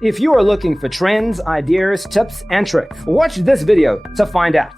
If you are looking for trends, ideas, tips, and tricks, watch this video to find out.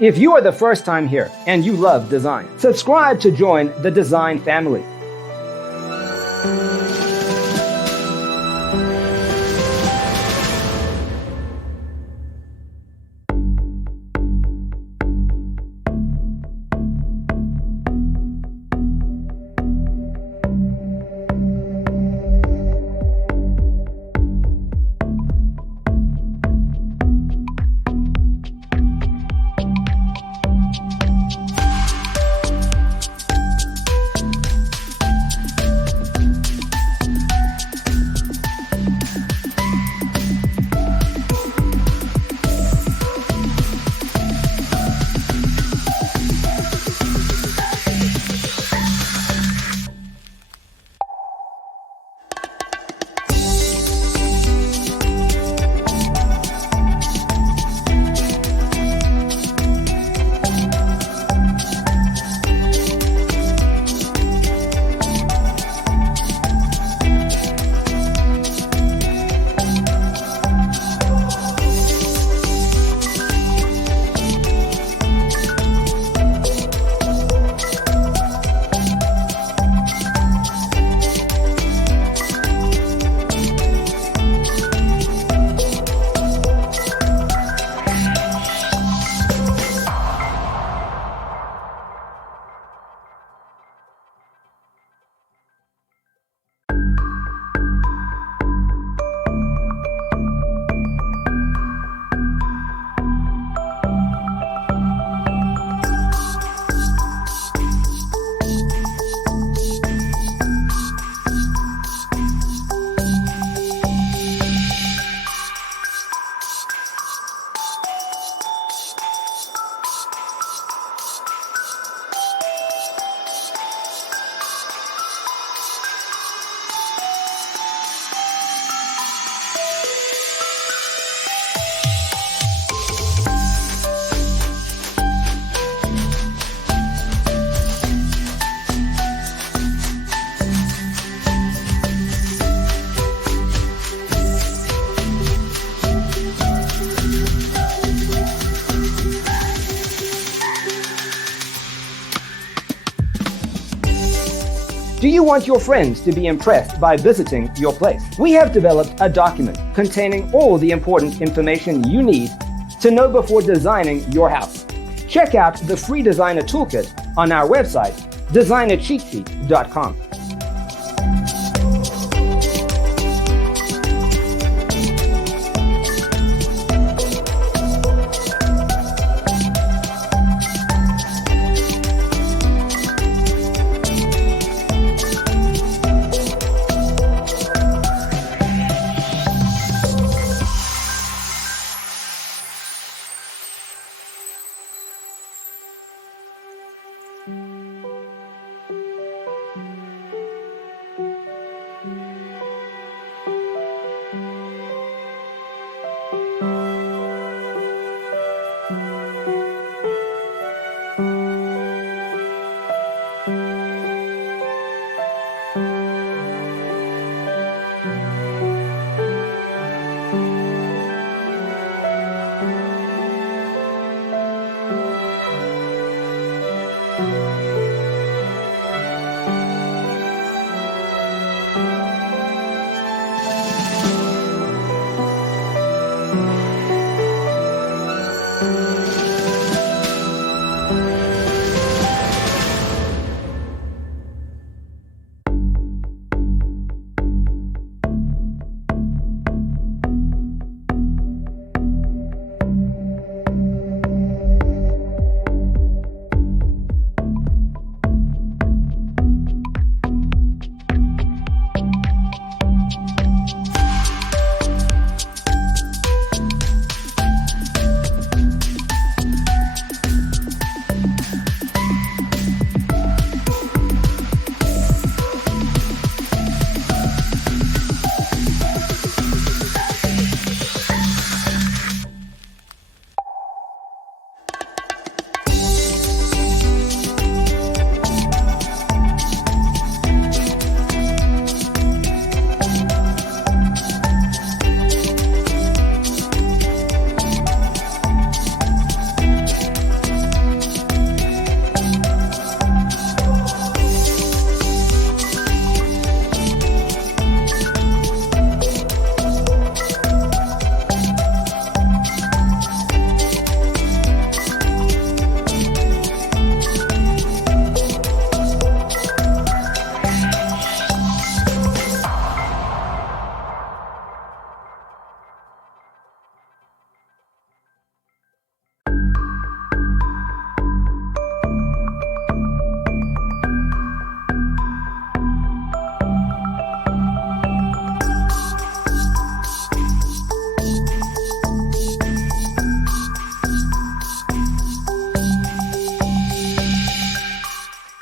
If you are the first time here and you love design, subscribe to join the design family. Do you want your friends to be impressed by visiting your place? We have developed a document containing all the important information you need to know before designing your house. Check out the free designer toolkit on our website, designercheatsheet.com.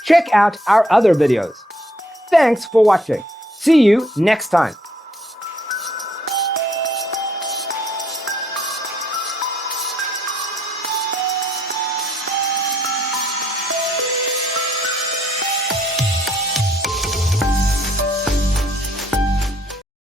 Check out our other videos. Thanks for watching. See you next time.